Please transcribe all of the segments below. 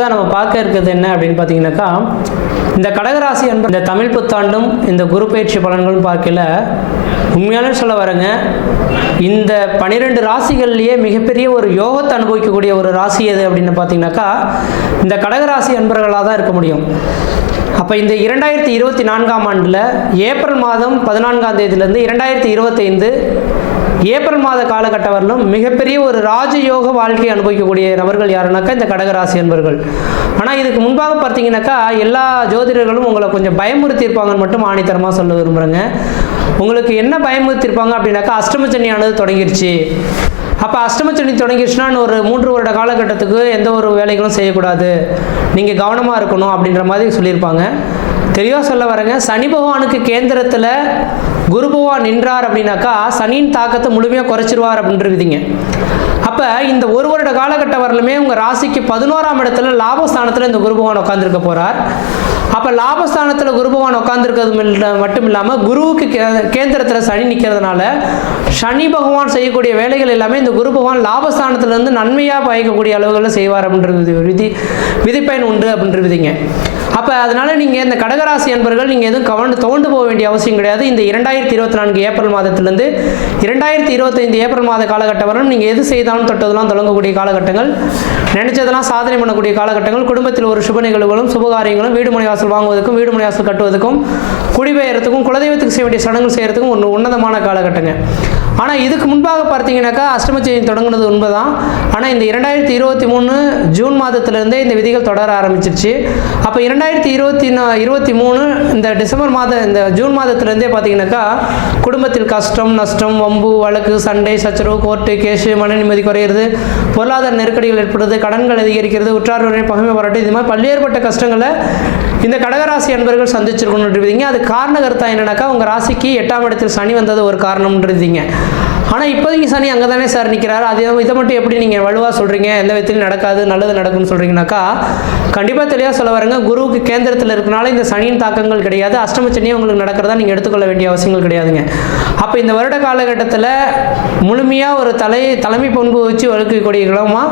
அடுத்ததாக நம்ம பார்க்க இருக்கிறது என்ன அப்படின்னு பார்த்தீங்கன்னாக்கா, இந்த கடகராசி என்பது இந்த தமிழ் புத்தாண்டும் இந்த குரு பயிற்சி பலன்களும் பார்க்கல உண்மையாலே சொல்ல வரேங்க, இந்த 12 ராசிகள்லேயே மிகப்பெரிய ஒரு யோகத்தை அனுபவிக்கக்கூடிய ஒரு ராசி எது அப்படின்னு பார்த்தீங்கன்னாக்கா இந்த கடகராசி அன்பர்களாக தான் இருக்க முடியும். அப்போ இந்த 2024ஆம் ஆண்டில் ஏப்ரல் மாதம் 14ஆம் தேதியிலேருந்து 2025 ஏப்ரல் மாத காலகட்டம் வரலும் மிகப்பெரிய ஒரு ராஜயோக வாழ்க்கையை அனுபவிக்கக்கூடிய நபர்கள் யாருனாக்கா இந்த கடகராசி அன்பர்கள். ஆனால் இதுக்கு முன்பாக பார்த்தீங்கன்னாக்கா எல்லா ஜோதிடர்களும் உங்களை கொஞ்சம் பயமுறுத்தியிருப்பாங்கன்னு மட்டும் ஆணித்தரமாக சொல்ல விரும்புகிறேங்க. உங்களுக்கு என்ன பயமுறுத்தியிருப்பாங்க அப்படின்னாக்கா, அஷ்டமச்சனியானது தொடங்கிருச்சு. அப்போ அஷ்டமச்சனி தொடங்கிடுச்சுன்னா ஒரு 3 வருட காலகட்டத்துக்கு எந்த ஒரு வேலைகளும் செய்யக்கூடாது, நீங்கள் கவனமாக இருக்கணும் அப்படின்ற மாதிரி சொல்லியிருப்பாங்க. தெளிவாக சொல்ல வரேங்க, சனி பகவானுக்கு கேந்திரத்தில் குரு பகவான் நின்றார் அப்படின்னாக்கா சனியின் தாக்கத்தை முழுமையாக குறைச்சிருவார் அப்படின்றவிதிங்க. அப்போ இந்த 1 வருட காலகட்டம் வரலுமே உங்கள் ராசிக்கு 11ஆம் இடத்துல லாபஸ்தானத்தில் இந்த குரு பகவான் உட்காந்துருக்க போகிறார். அப்போ லாபஸ்தானத்தில் குரு பகவான் உட்காந்துருக்கிறது மட்டும் இல்லாமல் குருவுக்கு கேந்திரத்தில் சனி நிற்கிறதுனால சனி பகவான் செய்யக்கூடிய வேலைகள் எல்லாமே இந்த குரு பகவான் லாபஸ்தானத்திலேருந்து நன்மையாக பயக்கக்கூடிய அளவுகளில் செய்வார் அப்படின்றது விதிப்பயன் உண்டு அப்படின்ற விதிங்க. அப்போ அதனால் நீங்கள் இந்த கடகராசி என்பர்கள் நீங்கள் எதுவும் தோண்டு போக வேண்டிய அவசியம் கிடையாது. இந்த 2024 ஏப்ரல் மாதத்திலேருந்து 2025 ஏப்ரல் மாத காலகட்டம் வரும் நீங்கள் எது செய்தாலும் தொட்டதெல்லாம் தொடங்கக்கூடிய காலகட்டங்கள், நினைச்சதெல்லாம் சாதனை பண்ணக்கூடிய காலகட்டங்கள், குடும்பத்தில் ஒரு சுப நிகழ்வுகளும் சுபகாரியங்களும், வீடு மனை வாசல் வாங்குவதற்கும் வீடு மனை வாசல் கட்டுவதற்கும் குடிபெயர்த்துக்கும் குலதெய்வத்துக்கு செய்ய வேண்டிய சடங்குகள் செய்கிறதுக்கும் ஒரு உன்னதமான காலகட்டங்க. ஆனால் இதுக்கு முன்பாக பார்த்தீங்கன்னாக்கா அஷ்டமச்சனி தொடங்குனது உண்மைதான். ஆனால் இந்த 2023 ஜூன் மாதத்திலிருந்தே இந்த விதிகள் தொடர ஆரம்பிச்சிருச்சு. அப்போ 2023 இந்த டிசம்பர் மாதம் இந்த ஜூன் மாதத்திலேருந்தே பார்த்தீங்கன்னாக்கா குடும்பத்தில் கஷ்டம் நஷ்டம் வம்பு வழக்கு சண்டை சச்சரவு கோர்ட்டு கேஸு மன நிம்மதி குறையிறது, பொருளாதார நெருக்கடிகள் ஏற்படுறது, கடன்கள் அதிகரிக்கிறது, உற்றார் பகைமை பாராட்டு, இது மாதிரி பல்வேறுபட்ட கஷ்டங்களை இந்த கடகராசி அன்பர்கள் சந்திச்சிருக்கணுன்றீங்க. அது காரண கருத்தா என்னன்னாக்கா உங்கள் ராசிக்கு 8ஆம் இடத்தில் சனி வந்தது ஒரு காரணம்ன்றீங்க. ஆனால் இப்போதைக்கு சனி அங்கே தானே சார் நிற்கிறார், இதை மட்டும் எப்படி நீங்கள் வலுவாக சொல்கிறீங்க, எந்த விதத்திலும் நடக்காது நல்லது நடக்கும்னு சொல்கிறீங்கனாக்கா கண்டிப்பாக தெளிவாக சொல்ல வரேங்க. குருவுக்கு கேந்திரத்தில் இருக்கனால இந்த சனியின் தாக்கங்கள் கிடையாது, அஷ்டமச்சனியும் உங்களுக்கு நடக்கிறதா நீங்கள் எடுத்துக்கொள்ள வேண்டிய அவசியங்கள் கிடையாதுங்க. அப்போ இந்த வருட காலகட்டத்தில் முழுமையாக ஒரு தலைமை பண்பு வச்சு வளர்க்கக்கூடிய கிழமாக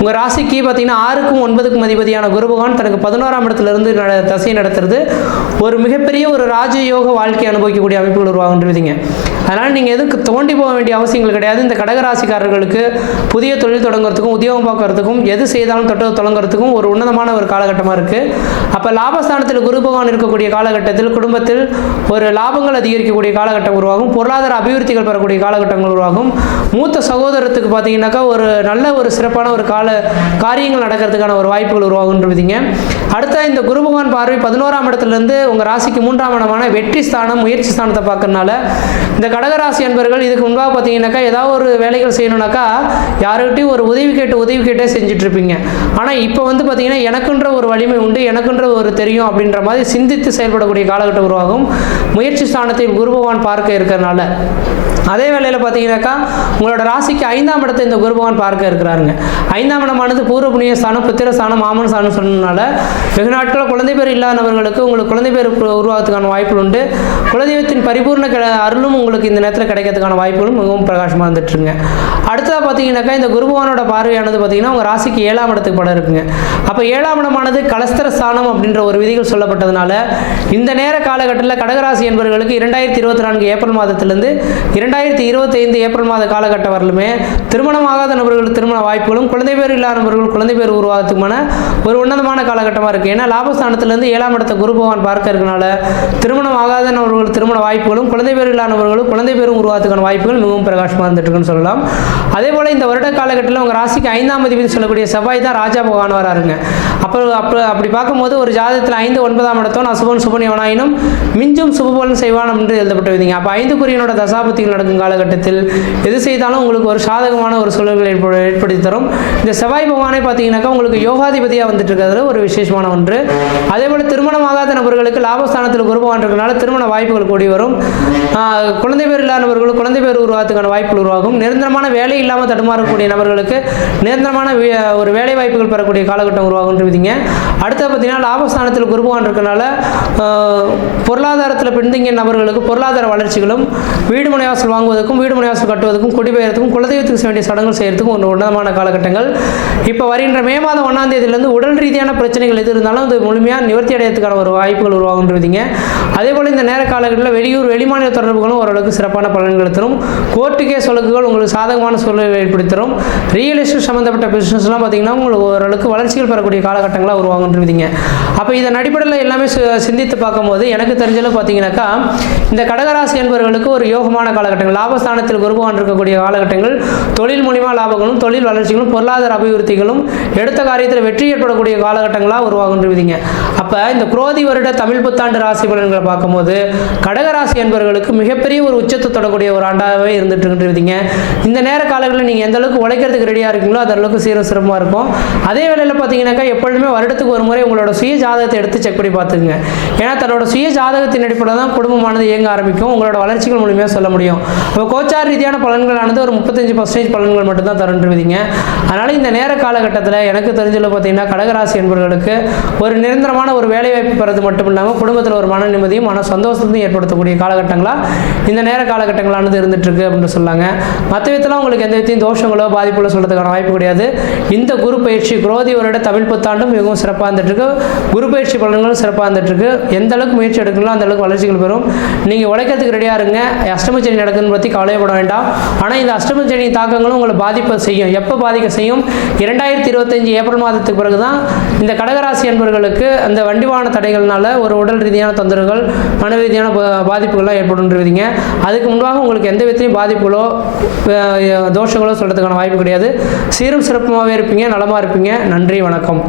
உங்கள் ராசிக்கு பார்த்தீங்கன்னா 6க்கும் 9க்கும் அதிபதியான குரு பகவான் தனக்கு 11ஆம் இடத்துலேருந்து தசை நடத்துறது ஒரு மிகப்பெரிய ஒரு ராஜயோக வாழ்க்கை அனுபவிக்கக்கூடிய அமைப்புகள் உருவாகுன்றதுங்க. அதனால் நீங்கள் எதுக்கு தோண்டி போக வேண்டிய அவசியங்கள் கிடையாது. இந்த கடகராசிக்காரர்களுக்கு புதிய தொழில் தொடங்குறதுக்கும் உத்தியோகம் பார்க்கறதுக்கும் எது செய்தாலும் தொட்டு தொடங்குறதுக்கும் ஒரு உன்னதமான ஒரு காலகட்டமாக இருக்குது. அப்போ லாபஸ்தானத்தில் குரு பகவான் இருக்கக்கூடிய காலகட்டத்தில் குடும்பத்தில் ஒரு லாபங்கள் அதிகரிக்கக்கூடிய காலகட்டம் உருவாகும், பொருளாதார அபிவிருத்திகள் பெறக்கூடிய காலகட்டங்கள் உருவாகும். மூத்த சகோதரத்துக்கு பார்த்தீங்கன்னாக்கா ஒரு நல்ல ஒரு சிறப்பான ஒரு காரியங்கள் நடக்கிறதுக்கான ஒரு வாய்ப்புகள் உருவாகுன்றதுங்க. அடுத்த இந்த குரு பகவான் பார்வை 11ஆம் இடத்துலேருந்து உங்கள் ராசிக்கு 3ஆம் இடமான வெற்றி ஸ்தானம் முயற்சி ஸ்தானத்தை பார்க்கறதுனால இந்த கடகராசி அன்பர்கள் இதுக்கு முன்பாக பார்த்தீங்கன்னாக்கா ஏதாவது ஒரு வேலைகள் செய்யணும்னாக்கா யாருக்கிட்டையும் ஒரு உதவி கேட்டே செஞ்சுட்டு இருப்பீங்க. ஆனால் இப்போ வந்து பார்த்தீங்கன்னா எனக்குன்ற ஒரு வலிமை உண்டு, எனக்குன்ற ஒரு தெரியும் அப்படின்ற மாதிரி சிந்தித்து செயல்படக்கூடிய காலகட்டம் உருவாகும் முயற்சி ஸ்தானத்தை குரு பகவான் பார்க்க இருக்கிறதுனால. அதே வேளையில் பார்த்தீங்கன்னாக்கா உங்களோட ராசிக்கு 5ஆம் இடத்தை இந்த குரு பகவான் பார்க்க இருக்கிறாருங்க. 5ஆம் இடமானது பூர்வ புண்ணிய ஸ்தானம், புத்திர ஸ்தானம், மாமன் ஸ்தானம் சொன்னதுனால வெகு நாட்கள் குழந்தை பேர் இல்லாதவர்களுக்கு உங்களுக்கு குழந்தை பேர் உருவாகிறதுக்கான வாய்ப்புகள் உண்டு. குலதெய்வத்தின் பரிபூர்ண அருளும் உங்களுக்கு இந்த நேரத்தில் கிடைக்கிறதுக்கான வாய்ப்புகளும் மிகவும் பிரகாசமாக இருந்துட்டுருங்க. அடுத்ததாக பார்த்தீங்கன்னாக்கா இந்த குரு பகவானோட பார்வையானது பார்த்தீங்கன்னா உங்கள் ராசிக்கு 7ஆம் இடத்துக்கு படம் இருக்குங்க. அப்போ 7ஆம் இடமானது கலஸ்தர ஸ்தானம் அப்படின்ற ஒரு விதிகள் சொல்லப்பட்டதுனால இந்த நேர காலகட்டத்தில் கடகராசி என்பவர்களுக்கு 2024 ஏப்ரல் மாதத்திலிருந்து 2025 ஏப்ரல் மாத காலகட்டம் வரலுமே திருமணமாகாத நபர்களுக்கு திருமண வாய்ப்புகளும் குழந்தை பேர் இல்லாத நபர்கள் குழந்தை பேர் உருவாகிறதுக்கான ஒரு உன்னதமான காலகட்டமாக இருக்குது. ஏன்னா லாபஸ்தானத்திலிருந்து 7ஆம் இடத்தை குரு பகவான் பார்க்க இருக்கனால திருமணம் ஆகாத நபர்கள் திருமண வாய்ப்புகளும் குழந்தை பேர் இல்லாத நபர்களும் குழந்தை பேரும் உருவாகிறதுக்கான வாய்ப்புகள் மிகவும் பிரகாசமாக இருந்துட்டு இருக்குன்னு சொல்லலாம். அதே போல் இந்த வருட காலகட்டத்தில் உங்கள் ராசிக்கு 5ஆம் அதிபதி சொல்லக்கூடிய செவ்வாய் தான் ராஜா பகவான் வராருங்க. அப்படி பார்க்கும்போது ஒரு ஜாதகத்தில் 5, 9ஆம் இடத்தோன் அசுபன் சுபன் எவனாயினும் மிஞ்சும் சுபபலன் செய்வான் என்று எழுதப்பட்டு விதிங்க. அப்போ 5 குறியனோட தசாபத்திகள் நடக்கும் காலகட்டத்தில் எது செய்தாலும் உங்களுக்கு ஒரு சாதகமான ஒரு சூழல்களை ஏற்படுத்தி தரும். இந்த செவ்வாய் பகவானை பார்த்தீங்கன்னாக்கா உங்களுக்கு யோகாதிபதியாக வந்துட்டு இருக்கிறதுல ஒரு விசேஷமான ஒன்று. அதே போல் திருமணமாகாத நபர்களுக்கு லாபஸ்தானத்தில் குரு பகவான் இருக்கிறனால திருமண வாய்ப்புகள் கூடி வரும். குழந்தை குழந்தை பேர் இல்லாதவர்கள் குழந்தை பேர் உருவாகிறதுக்கான வாய்ப்புகள் உருவாகும். நிரந்தரமான வேலை இல்லாமல் தடுமாறக்கூடிய நபர்களுக்கு நிரந்தரமான ஒரு வேலை வாய்ப்புகள் பெறக்கூடிய காலகட்டம் உருவாகுன்றீங்க. அடுத்து பார்த்தீங்கன்னா லாபஸ்தானத்தில் குரு பகவான் இருக்கனால பொருளாதாரத்தில் பின்தங்கிய நபர்களுக்கு பொருளாதார வளர்ச்சிகளும் வீடு மனைவாசல் வாங்குவதற்கும் வீடு மனைவாசல் கட்டுவதற்கும் குடிபெயர்த்துக்கும் குலதெய்வத்துக்கு வேண்டிய சடங்குகள் செய்யறதுக்கும் ஒரு உன்னதமான காலகட்டங்கள். இப்போ வருகின்ற மே மாதம் 1ஆம் தேதியிலிருந்து உடல் ரீதியான பிரச்சனைகள் எது இருந்தாலும் அது முழுமையாக நிவர்த்தி அடையறதுக்கான ஒரு வாய்ப்புகள் உருவாகுன்றீங்க. அதே போல் இந்த நேர காலகட்டத்தில் வெளியூர் வெளிமாநில தொடர்புகளும் ஓரளவுக்கு சிறப்பான பலன்களை தரும். கோர்ட்டு கேஸ் வழக்குகள் உங்களுக்கு சாதகமான சூழ்நிலை ஏற்படுத்தி தரும். ரியல் எஸ்டேட் சம்மந்தப்பட்ட பிஸ்னஸ்லாம் பார்த்தீங்கன்னா உங்களுக்கு ஓரளவுக்கு வளர்ச்சிகள் பெறக்கூடிய காலகட்டங்களாக உருவாகுன்றீங்க. அப்போ இதன் அடிப்படையில் எல்லாமே சிந்தித்து பார்க்கும்போது எனக்கு தெரிஞ்சளவு பார்த்தீங்கன்னாக்கா இந்த கடகராசி என்பவர்களுக்கு ஒரு யோகமான காலகட்டங்கள், லாபஸ்தானத்தில் குரு பகவான் இருக்கக்கூடிய காலகட்டங்கள், தொழில் மூலிமா லாபங்களும் தொழில் வளர்ச்சிகளும் பொருளாதார அபிவிருத்திகளும் எடுத்த காரியத்தில் வெற்றி ஏற்படக்கூடிய காலகட்டங்களாக உருவாகுன்றீங்க. அப்போ இந்த குரோதி வருட தமிழ் புத்தாண்டு ராசி பலன்களை பார்க்கும்போது கடகராசி என்பவர்களுக்கு மிகப்பெரிய ஒரு உச்சத்தை தொடக்கூடிய ஒரு ஆண்டாகவே இருந்துட்டு இருக்குன்றீங்க. இந்த நேர காலங்களில் நீங்கள் எந்த அளவுக்கு உழைக்கிறதுக்கு ரெடியாக இருக்கீங்களோ அந்த அளவுக்கு சீர சிறப்பாக இருக்கும். அதே வேளையில் பார்த்தீங்கன்னாக்கா எப்பொழுதுமே வருடத்துக்கு ஒரு முறை உங்களோட சுய ஜாதகத்தை எடுத்து செக் பண்ணி பார்த்துக்குங்க. ஏன்னா தன்னோட சுய ஜாதகத்தின் அடிப்படையில் தான் குடும்பமானது இயங்க ஆரம்பிக்கும், உங்களோட வளர்ச்சிகள் மூலியமாக சொல்ல முடியும். இப்போ கோச்சார் ரீதியான பலன்களானது ஒரு 35% பலன்கள் மட்டும்தான் தருன்றீங்க. அதனால் இந்த நேர காலகட்டத்தில் எனக்கு தெரிஞ்சளவு பார்த்தீங்கன்னா கடகராசி என்பவர்களுக்கு ஒரு நிரந்தரமான ஒரு வேலைவாய்ப்பு பெறது மட்டும் இல்லாமல் குடும்பத்தில் ஒரு மன நிம்மதியும் மன சந்தோஷத்தையும் ஏற்படுத்தக்கூடிய காலகட்டங்களாக இந்த நேர காலகட்டங்களானது இருந்துட்டு இருக்கு அப்படின்னு சொல்லாங்க. மற்ற விதத்தில் உங்களுக்கு எந்த விதத்தையும் தோஷங்களோ பாதிப்புகளோ சொல்றதுக்கான வாய்ப்பு கிடையாது. இந்த குரு பயிற்சி குரோதி வருட தமிழ் புத்தாண்டும் மிகவும் சிறப்பாக இருந்துட்டு இருக்கு. குரு பயிற்சி பலன்களும் சிறப்பாக இருந்துட்டு இருக்கு. எந்த அளவுக்கு முயற்சி எடுக்கலாம் அந்த அளவுக்கு வளர்ச்சிகள் பெறும். நீங்கள் உழைக்கிறதுக்கு ரெடியாக இருங்க. அஷ்டமச்சனி நடக்குதுன்னு பற்றி கவலைப்பட வேண்டாம். ஆனால் இந்த அஷ்டமச்சனி தாக்கங்களும் உங்களை பாதிப்பை செய்யும். எப்போ பாதிக்க செய்யும்? 2025 ஏப்ரல் மாதத்துக்கு பிறகு தான் இந்த கடகராசி என்பவர்களுக்கு அந்த வண்டிவான தடைகள்னால ஒரு உடல் ரீதியான தொந்தரவுகள் மன ரீதியான பாதிப்புகள்லாம் ஏற்படுன்றீங்க. அதுக்கு முன்பாக உங்களுக்கு எந்த விதத்திலையும் பாதிப்புகளோ தோஷங்களோ சொல்கிறதுக்கான வாய்ப்பு கிடையாது. சீரும் சிறப்புமாகவே இருப்பீங்க, நலமாக இருப்பீங்க. நன்றி, வணக்கம்.